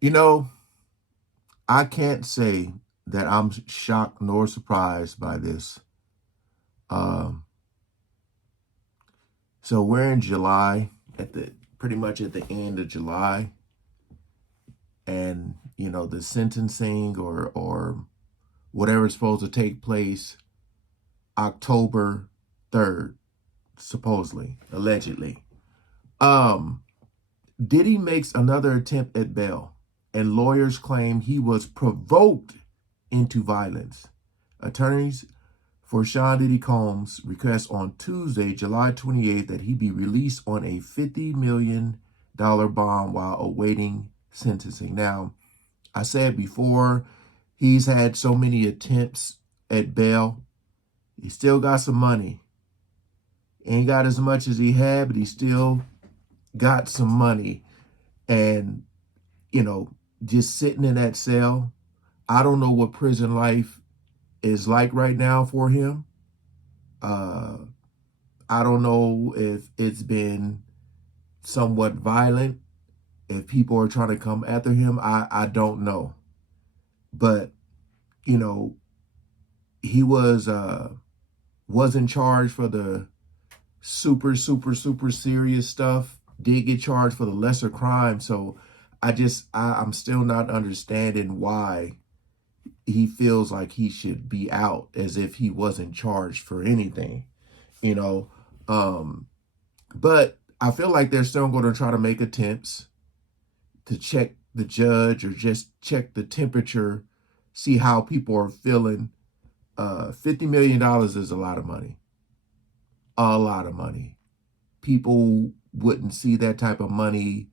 You know, I can't say that I'm shocked nor surprised by this. Um, so we're in July, at the pretty much at the end of July, and the sentencing or whatever is supposed to take place October 3rd, supposedly, allegedly. Um, Diddy makes another attempt at bail, and lawyers claim he was provoked into violence. Attorneys for Sean Diddy Combs request on Tuesday, July 28th, that he be released on a $50 million bond while awaiting sentencing. Now, I said before, he's had so many attempts at bail. He still got some money. Ain't got as much as he had, but he still got some money. And, you know, just sitting in that cell, I don't know what prison life is like right now for him. Uh, I don't know if it's been somewhat violent, if people are trying to come after him. I don't know. But, you know, he was in charge for the super serious stuff, did get charged for the lesser crime. So I'm still not understanding why he feels like he should be out as if he wasn't charged for anything, you know. Um, but I feel like they're still going to try to make attempts to check the judge or just check the temperature, see how people are feeling. $50 million is a lot of money. A lot of money. People wouldn't see that type of money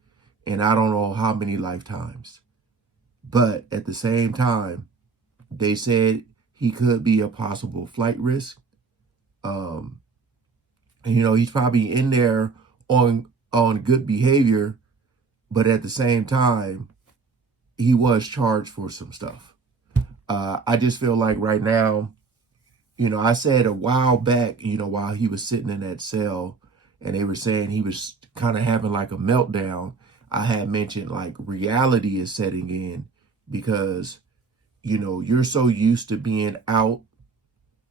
in I don't know how many lifetimes. But at the same time, they said he could be a possible flight risk. Um, and, he's probably in there on good behavior, but at the same time, he was charged for some stuff. I just feel like right now, I said a while back, while he was sitting in that cell and they were saying he was kind of having like a meltdown, I had mentioned like reality is setting in because, you're so used to being out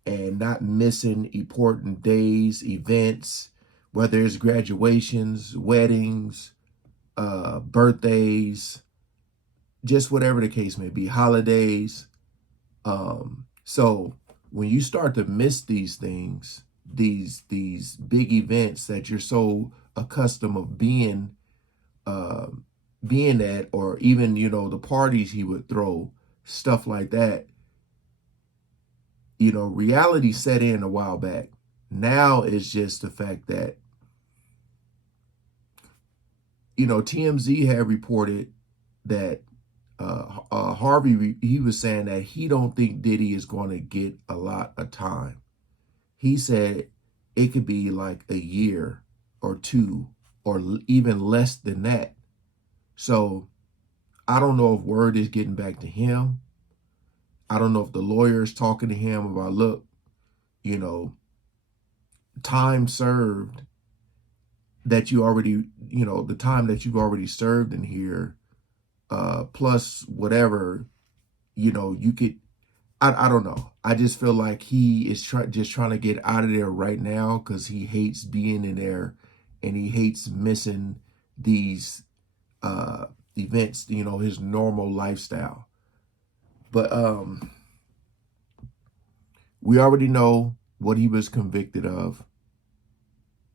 and not missing important days, events, whether it's graduations, weddings, birthdays, just whatever the case may be, holidays. So when you start to miss these things, these big events that you're so accustomed of uh, being at, or even the parties he would throw, stuff like that. Reality set in a while back. Now it's just the fact that TMZ had reported that Harvey, he was saying that he don't think Diddy is going to get a lot of time. He said it could be like a year or two or even less than that. So I don't know if word is getting back to him. I don't know if the lawyer is talking to him about, look, you know, time served that you already, the time that you've already served in here, plus whatever, you could, I don't know. I just feel like he is just trying to get out of there right now because he hates being in there and he hates missing these uh, events, his normal lifestyle. But we already know what he was convicted of.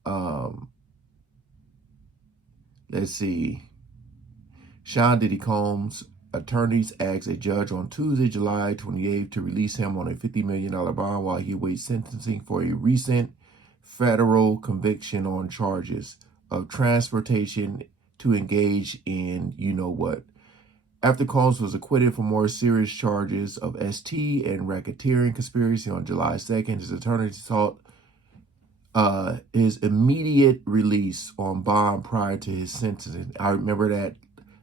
Um, let's see. Sean Diddy Combs' attorneys asked a judge on Tuesday, July 28th, to release him on a $50 million bond while he awaits sentencing for a recent federal conviction on charges of transportation to engage in you-know-what. After Combs was acquitted for more serious charges of ST and racketeering conspiracy on July 2nd, his attorney sought his immediate release on bond prior to his sentencing. I remember that,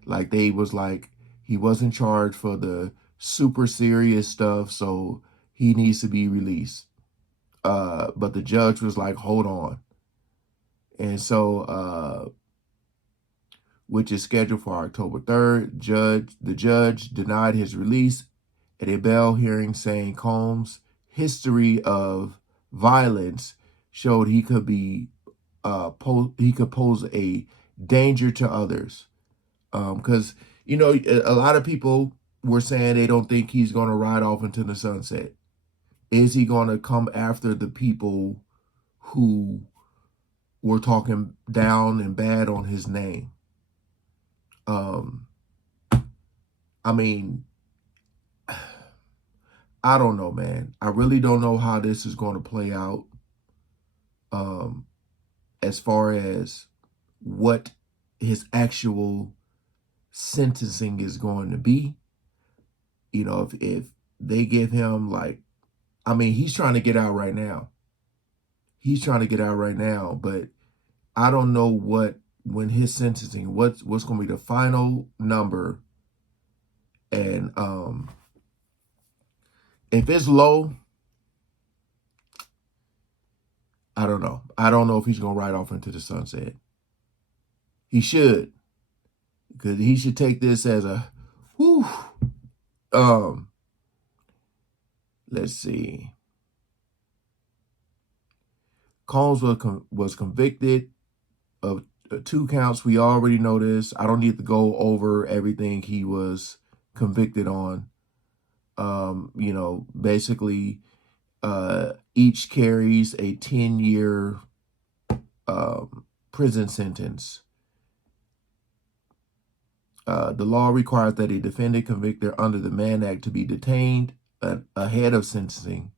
like, they was like, he wasn't charged for the super serious stuff, so he needs to be released. But the judge was like, hold on. And so which is scheduled for October 3rd. The judge denied his release at a bail hearing, saying Combs' history of violence showed he could pose a danger to others. Because a lot of people were saying they don't think he's going to ride off into the sunset. Is he going to come after the people who were talking down and bad on his name? I mean, I don't know, man. I really don't know how this is going to play out. As far as what his actual sentencing is going to be. If they give him he's trying to get out right now. But I don't know when his sentencing, what's going to be the final number. And if it's low, I don't know. I don't know if he's going to ride off into the sunset. He should, because he should take this as a, whew. Let's see. Combs was convicted of 2 counts. We already know this. I don't need to go over everything he was convicted on. Basically, each carries a 10-year prison sentence. The law requires that a defendant convicted under the Mann Act to be detained ahead of sentencing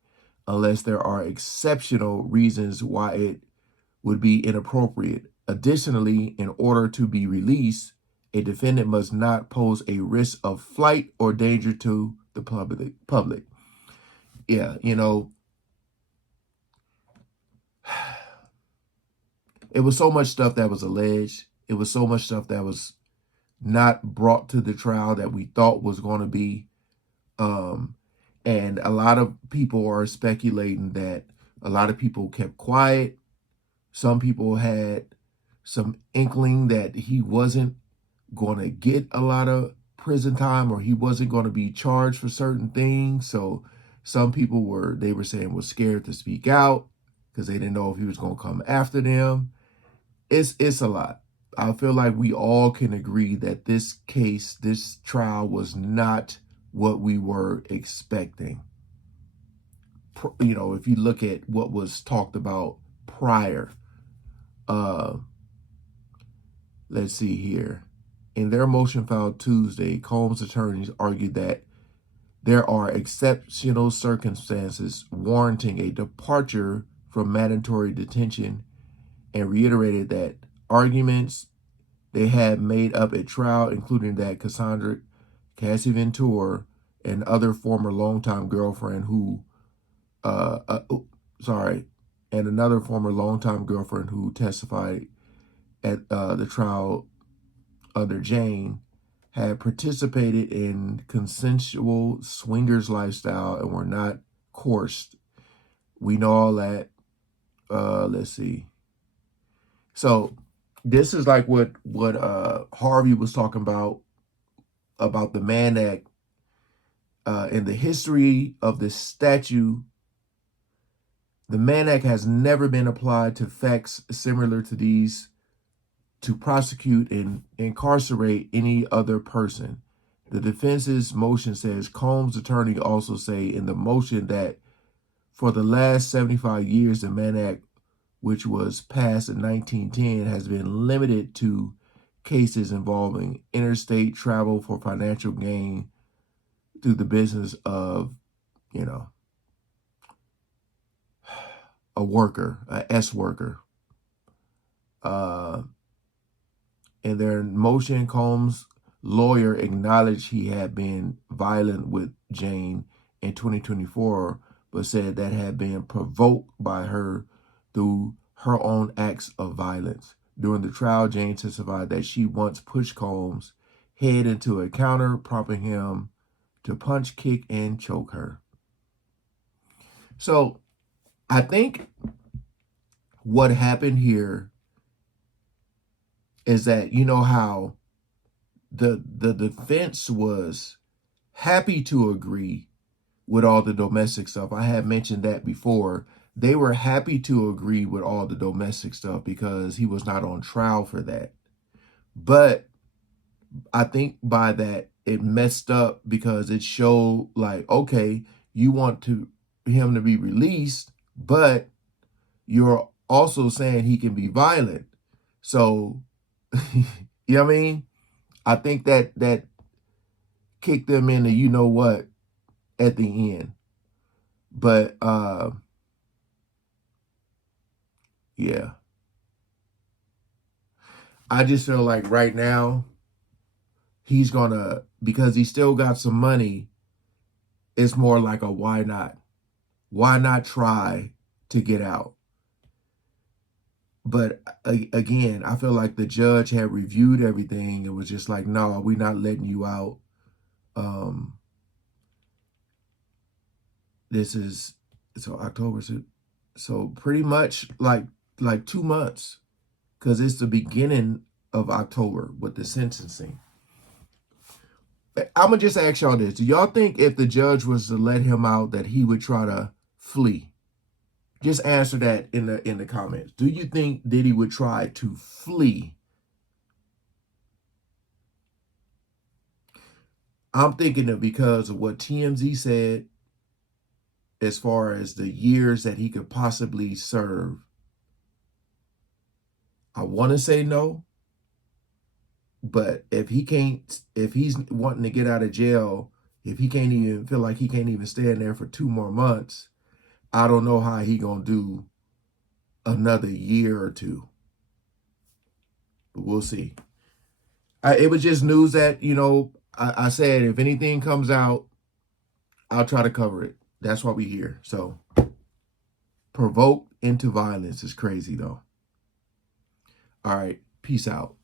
unless there are exceptional reasons why it would be inappropriate. Additionally, in order to be released, a defendant must not pose a risk of flight or danger to the public. Yeah, it was so much stuff that was alleged. It was so much stuff that was not brought to the trial that we thought was going to be. And a lot of people are speculating that a lot of people kept quiet. Some people had some inkling that he wasn't going to get a lot of prison time, or he wasn't going to be charged for certain things. So some people were saying was scared to speak out because they didn't know if he was going to come after them. It's a lot. I feel like we all can agree that this trial was not what we were expecting. If you look at what was talked about prior, let's see here. In their motion filed Tuesday, Combs' attorneys argued that there are exceptional circumstances warranting a departure from mandatory detention, and reiterated that arguments they had made up at trial, including that Cassandra Cassie Ventura and other former longtime girlfriend and another former longtime girlfriend who testified at the trial under Jane, had participated in consensual swingers lifestyle and were not coerced. We know all that. Let's see. So this is like what Harvey was talking about the Mann Act. In the history of this statute, the Mann Act has never been applied to facts similar to these to prosecute and incarcerate any other person. The defense's motion says Combs' attorney also say in the motion that for the last 75 years, the Mann Act, which was passed in 1910, has been limited to cases involving interstate travel for financial gain through the business of, a worker, a S worker. In their motion, Combs' lawyer acknowledged he had been violent with Jane in 2024, but said that had been provoked by her through her own acts of violence. During the trial, Jane testified that she once pushed Combs' head into a counter, prompting him to punch, kick, and choke her. So I think what happened here is that, you know how the defense was happy to agree with all the domestic stuff. I had mentioned that before. They were happy to agree with all the domestic stuff because he was not on trial for that. But I think by that it messed up because it showed like, okay, you want him to be released, but you're also saying he can be violent. So, you know what I mean? I think that kicked them into you know what at the end. But yeah. I just feel like right now he's gonna, because he still got some money, it's more like a why not? Why not try to get out? But again, I feel like the judge had reviewed everything and was just like, no, we're not letting you out. This is, so October, so pretty much like 2 months, because it's the beginning of October with the sentencing. I'm gonna just ask y'all this: do y'all think if the judge was to let him out that he would try to flee? Just answer that in the comments. Do you think Diddy would try to flee? I'm thinking that because of what TMZ said, as far as the years that he could possibly serve, I want to say no. But if he's wanting to get out of jail, if he can't even feel like he can't even stay in there for 2 more months, I don't know how he gonna do another year or two. But we'll see. It was just news that, I said if anything comes out, I'll try to cover it. That's why we're here. So, provoked into violence is crazy, though. All right. Peace out.